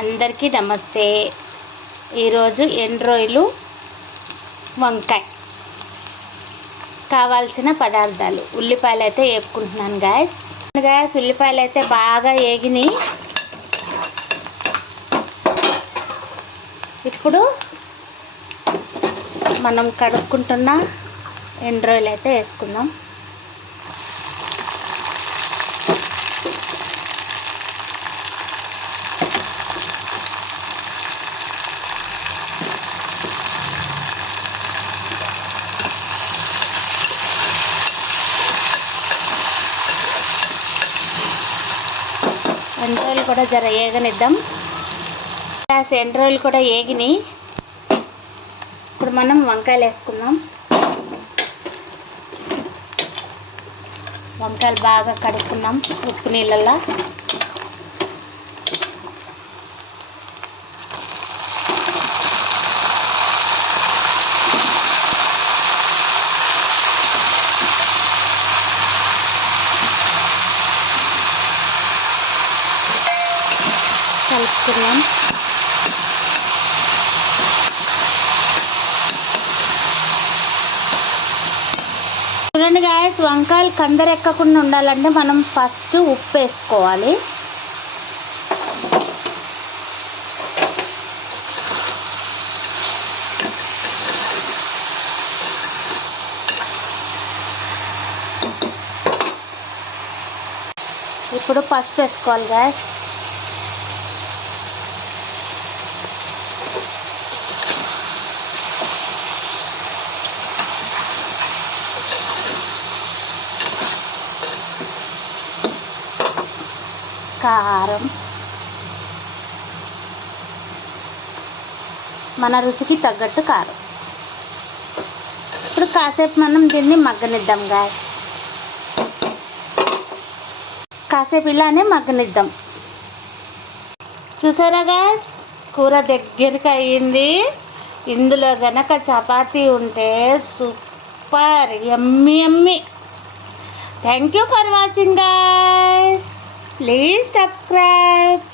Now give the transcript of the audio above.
అందరికీ నమస్తే. ఈరోజు ఎండ్రోయిలు వంకాయ కావాల్సిన పదార్థాలు ఉల్లిపాయలు అయితే వేపుకుంటున్నాను గ్యాస్. ఉల్లిపాయలు అయితే బాగా వేగినాయి. ఇప్పుడు మనం కడుక్కుంటున్న ఎండ్రోయిలు అయితే వేసుకుందాం. ఎండ్రోయిలు కూడా జర ఏగనిద్దాం. ఎండ్రోయిలు కూడా ఏగినాయి. ఇప్పుడు మనం వంకాయలు వేసుకుందాం. వంకాయలు బాగా కడుక్కున్నాం ఉప్పు నీళ్ళల్లో. కలుపుకున్నాం. చూడండి గాయస్, వంకాయలు కందరెక్కకుండా ఉండాలంటే మనం ఫస్ట్ ఉప్పు వేసుకోవాలి. ఇప్పుడు పసుపు వేసుకోవాలి గాయస్. కారం, మన రుచికి తగ్గట్టు కారం. ఇప్పుడు కాసేపు మనం దీన్ని మగ్గనిద్దాం గాయస్. కాసేపు ఇలానే మగ్గనిద్దాం. చూసారా గాయస్, కూర దగ్గరికి అయ్యింది. ఇందులో గనక చపాతీ ఉంటే super, yummy yummy. Thank you for watching guys. Please subscribe.